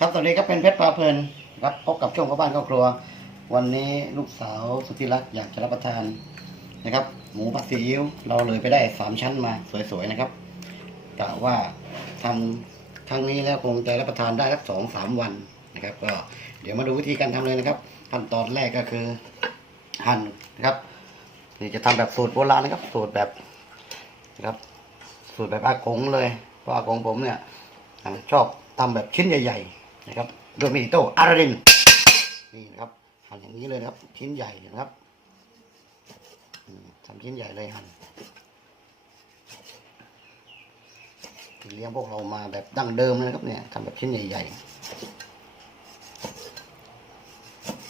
ครับสวัสดีครับเป็นเพชรปลาเพลินครับพบกับช่วงพ่อบ้านครอบครัว วันนี้ลูกสาวสุดที่รักอยากจะรับประทานนะครับ หมูผัดซีอิ๊วเราเลยไปได้สามชั้นมาสวยๆนะครับกะว่าทำครั้งนี้แล้วคงจะรับประทานได้สักสองสามวันนะครับ ก็เดี๋ยวมาดูวิธีการทำเลยนะครับ ขั้นตอนแรกก็คือหั่นนะครับนี่จะทำแบบสูตรโบราณนะครับ สูตรแบบนะครับ สูตรแบบอากงเลยเพราะอากงผมเนี่ยชอบทำแบบชิ้นใหญ่ ๆ นะครับด้วยมิโตอาราดินนี่นะครับหั่นอย่างนี้เลยนะครับ ชิ้นใหญ่นะครับอืมทำชิ้นใหญ่เลยหั่นเลี้ยงพวกเรามาแบบดั้งเดิมเลยนะครับเนี่ยทำแบบชิ้นใหญ่ๆ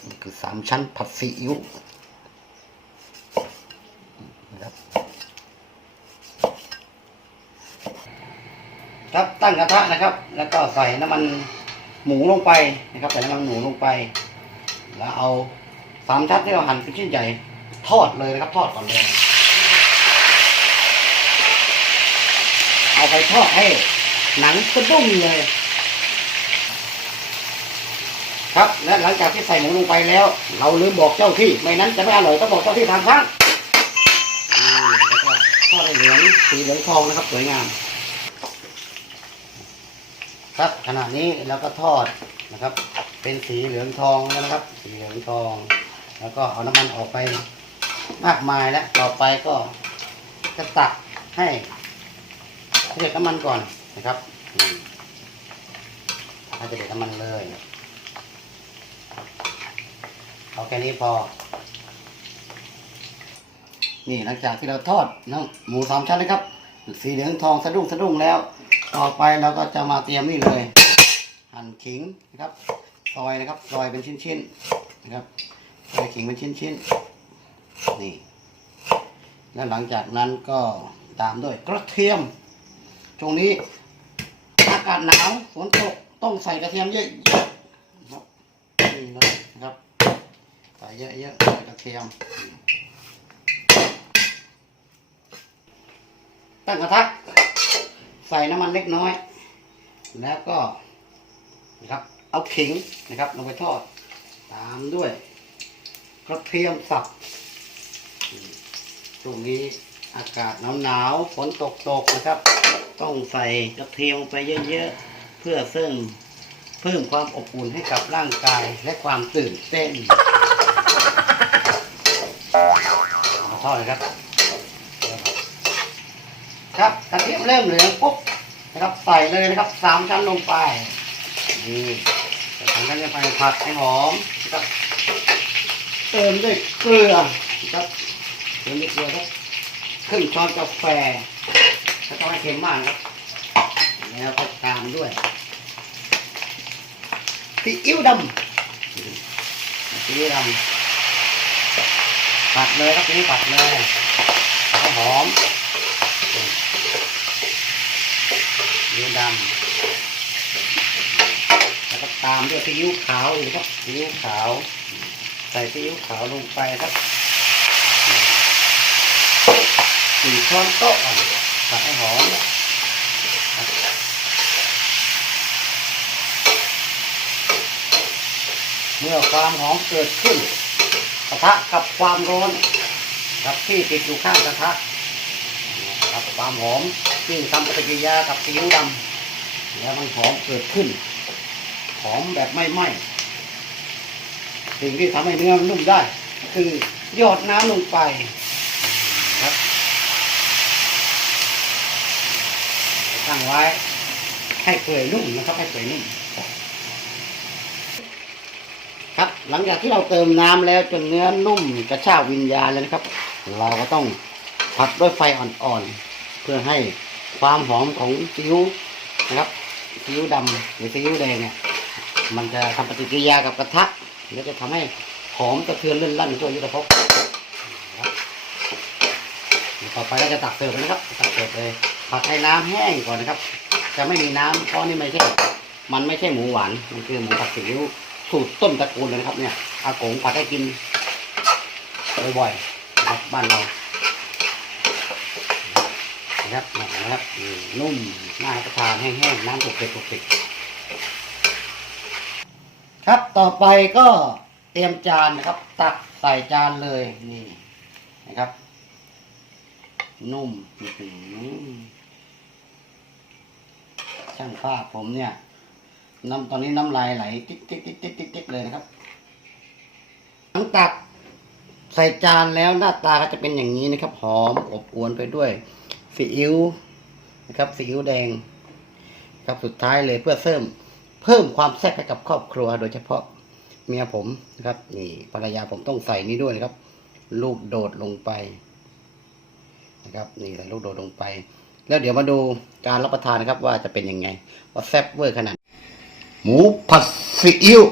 นี่คือสามชั้นผัดซีอิ๊วนะครับครับตั้งกระทะนะครับ แล้วก็ใส่น้ำมัน หมูลงไปนะครับใส่น้ำมันหมูลงไป แล้วเอาสามชั้นที่เราหั่นเป็นชิ้นใหญ่ทอดเลยนะครับ ทอดก่อนเลย เอาไปทอดให้หนังสะดุ้งเลย ครับและหลังจากที่ใส่หมูลงไปแล้ว เราลืมบอกเจ้าที่ไม่นั้นจะไม่อร่อยต้องบอกเจ้าที่ทางข้างแล้วก็ทอดให้เหลืองสีเหลืองทองนะครับสวยงาม ครับขณะนี้เราก็ทอดนะครับ เป็นสีเหลืองทองแล้วนะครับ สีเหลืองทอง แล้วก็เอาน้ำมันออกไปมากมายแล้วต่อไปก็จะตักให้เดือดน้ำมันก่อนนะครับอืมให้เดือดน้ำมันเลยเอาแค่นี้พอ นี่หลังจากที่เราทอดน้ำหมูสามชั้นนะครับ สีเหลืองทองสะดุ้งสะดุ้งแล้ว ต่อไปเราก็จะมาเตรียมนี่เลย หั่นขิงนะครับ ซอยนะครับซอยเป็นชิ้นๆนะครับซอยขิงเป็นชิ้นๆนี่ แล้วหลังจากนั้นก็ตามด้วยกระเทียมช่วงนี้อากาศหนาวฝนตกต้องใส่กระเทียมเยอะๆนะครับนี่เลยนะครับใส่เยอะๆใส่กระเทียม ตั้งกระทะ ใส่น้ำมันเล็กน้อย แล้วก็นะครับ เอาขิงนะครับลงไปทอด ตามด้วยกระเทียมสับอืมช่วงนี้อากาศหนาวหนาวๆฝนตกตกๆนะครับ ต้องใส่กระเทียมไปเยอะๆ เพื่อเพิ่มเพิ่มความอบอุ่นให้กับร่างกายและความตื่นเต้นมาทอดเลยครับ กระเทียมเริ่มเหลืองปุ๊บนะครับใส่เลยนะครับสามชั้นลงไปนี่ใส่สามชั้นลงไปผัดให้หอมนะครับเติมด้วยเกลือนะครับเติมด้วยเกลือครับครึ่งช้อนกาแฟไม่ต้องให้เค็มมากครับแล้วก็ตามด้วยซีอิ๊วดำซีอิ๊วดำผัดเลยครับนี้ผัดเลยหอม ซี อิ๊วดำแล้วก็ตามด้วยซีอิ๊วขาวอีกครับซีอิ๊วขาว ใส่ซีอิ๊วขาวลงไปครับสี่ช้อนโต๊ะผัดให้หอมเมื่อความหอมเกิดขึ้นกระทะกับความร้อนครับที่ติดอยู่ข้างกระทะครับความหอม ซึ่งทำปฏิกิริยากับซีอิ๊วดำแล้วมันหอมเกิดขึ้น หอมแบบไม่ไหม้สิ่งที่ทำให้เนื้อนุ่มได้ คือยอดน้ำลงไปครับตั้งไว้ให้เปื่อยนุ่มนะครับให้เปื่อยนุ่มครับหลังจากที่เราเติมน้ำแล้วจนเนื้อนุ่มกระชากวิญญาณแล้วนะครับ เราก็ต้องผัดด้วยไฟอ่อนๆ เพื่อให้ ความหอมของซีอิ๊วนะครับซีอิ๊วดำหรือซีอิ๊วแดงเนี่ยมันจะทำปฏิกิริยากับกระทะแล้วจะทำให้หอมกระเทือนเลื่อนลั่นตัวยุทธภพต่อไปเราจะตักเสิร์ฟนะครับตักเสิร์ฟเลยผัดให้น้ำแห้งก่อนนะครับ จะไม่มีน้ำเพราะนี่ไม่ใช่มันไม่ใช่หมูหวานมันคือหมูผัดซีอิ๊วสูตรต้นตระกูลเลยนะครับเนี่ยอากงผัดให้กินบ่อยๆนะครับบ้านเรา ครับนะครับนุ่มน่ารับประทานแห้งๆน้ำถูกเผ็ดถูกเผ็ดครับต่อไปก็เตรียมจานนะครับ ตักใส่จานเลยนี่นะครับ นุ่มช่างภาพผมเนี่ยน้ำตอนนี้น้ำลายไหล ติ๊กติ๊กติ๊กติ๊กติ๊กติ๊กเลยนะครับหลังตักใส่จานแล้วหน้าตาก็จะเป็นอย่างนี้นะครับ หอมอบอวนไปด้วย ซีอิ๊วนะครับซีอิ๊วแดงครับสุดท้ายเลยเพื่อเพิ่มเพิ่มความแซ่บให้กับครอบครัว โดยเฉพาะเมียผมนะครับนี่ภรรยาผมต้องใส่นี้ด้วยนะครับ ลูกโดดลงไปนะครับนี่ใส่ลูกโดดลงไป แล้วเดี๋ยวมาดูการรับประทานนะครับ ว่าจะเป็นยังไง ว่าแซ่บเวอร์ขนาดหมูผัดซีอิ๊ว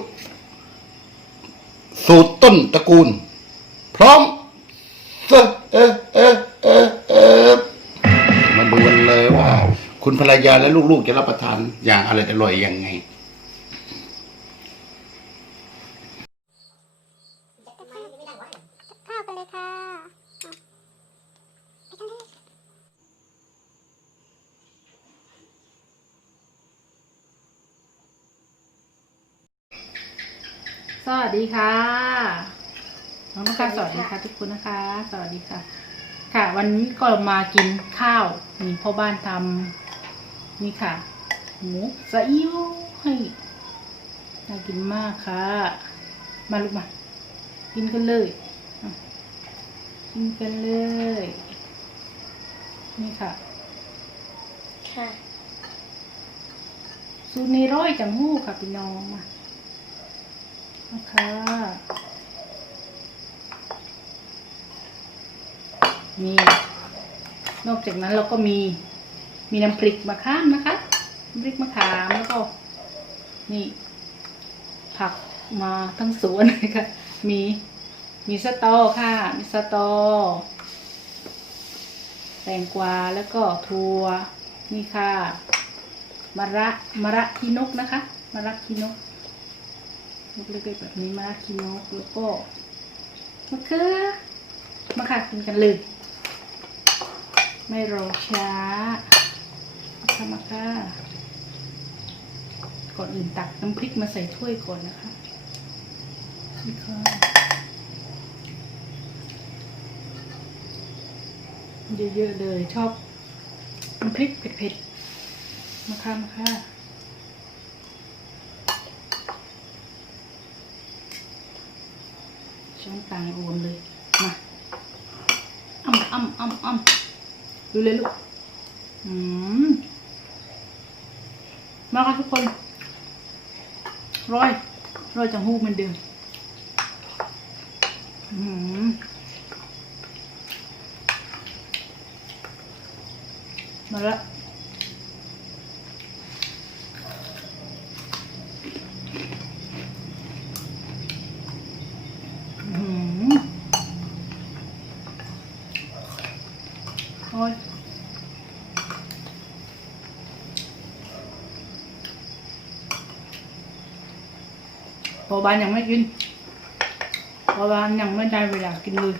สูตรต้นตระกูล พร้อมเออเออเออเออเอ คุณภรรยาและลูกๆจะรับประทานอย่างอร่อยอร่อยยังไงข้าวกันเลยค่ะไปกันเลยสวัสดีค่ะน้องนะคะสวัสดีค่ะ ทุกคนนะคะ สวัสดีค่ะ ค่ะ วันนี้ก็มากินข้าวมีพ่อบ้านทำ นี่ค่ะ หมูสะอิ๊วให้น่ากินมากค่ะ มาลูกมา กินกันเลยอะกินกันเลย นี่ค่ะ ค่ะซูนีร้อยจังหู้ค่ะพี่น้องมานะคะนี่ นอกจากนั้นเราก็มี มีน้ำพริกมะขามนะคะน้ำพริกมะขามแล้วก็นี่ผักมาทั้งสวนเลยค่ะ มีมีสตอค่ะ มีสตอ แตงกวาแล้วก็ถั่วนี่ค่ะมะระมะระขี้นกนะคะมะระขี้นกลูกเล็กๆแบบนี้มะระขี้นกแล้วก็มะเขือมาค่ะกินกันเลย ไม่รอช้า มาค่ะมาค่ะก่อนอื่นตักน้ำพริกมาใส่ถ้วยก่อนนะคะนี่ค่ะเยอะๆเลยชอบน้ำพริกเผ็ดๆ มาค่ะมาค่ะช้อนกลางโอนเลย มาอ้ำอ้ำอ้ำอ้ำดูเลยลูก อืม มากันทุกคนร้อยร้อยจังหูมันเดิมอืมมาละ อืมโอ้ย พอบานยังไม่กินพอบานยังไม่ได้เวลากินเลย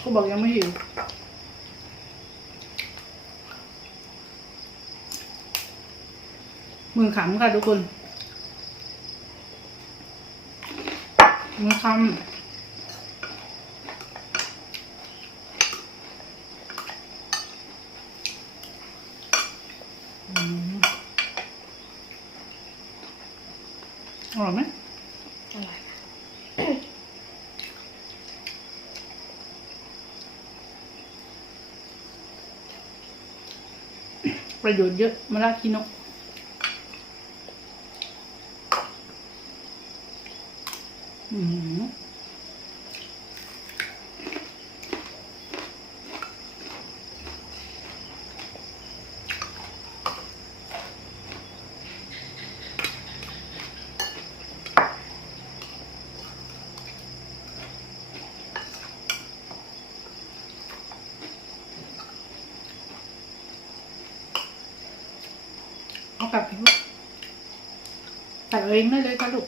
ก็บอกยังไม่หิวมือขำค่ะทุกคนมือขำอืมอร่อยไหม อร่อย ประโยชน์เยอะมะระคินก อืม กับไปลูกตัดเองได้เลยค่ะลูก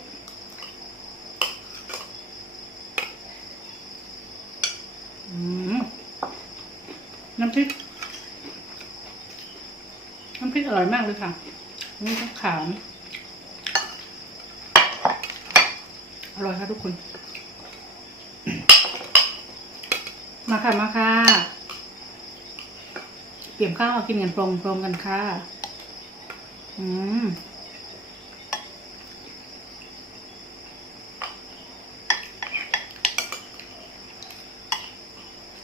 น้ำพริก น้ำพริกอร่อยมากเลยค่ะ นี่ก็ขาม อร่อยค่ะทุกคน มาค่ะ มาค่ะ เตรียมข้าวกินกันตรงตรงๆกันค่ะ อืม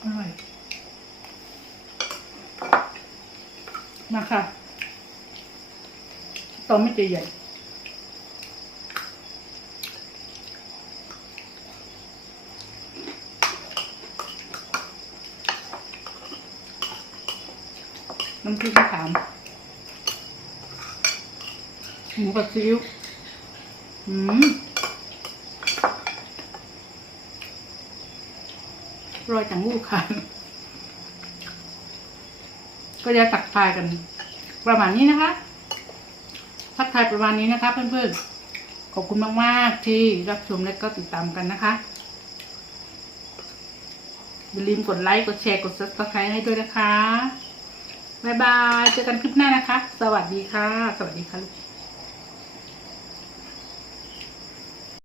อร่อย มาค่ะตอนไม่ใจใหญ่น้ำพริกมะขาม หมูกับซีอิ๊วอืมรอยจังลูค่ะก็จะตักทายกัน ประมาณนี้นะคะทักทายประมาณนี้นะคะเพื่อนๆ ขอบคุณมากๆที่รับชมและก็ติดตามกันนะคะอย่าลืมกดไลค์ กดแชร์ กด subscribe ให้ด้วยนะคะ บ๊ายบาย เจอกันคลิปหน้านะคะ สวัสดีค่ะ สวัสดีค่ะ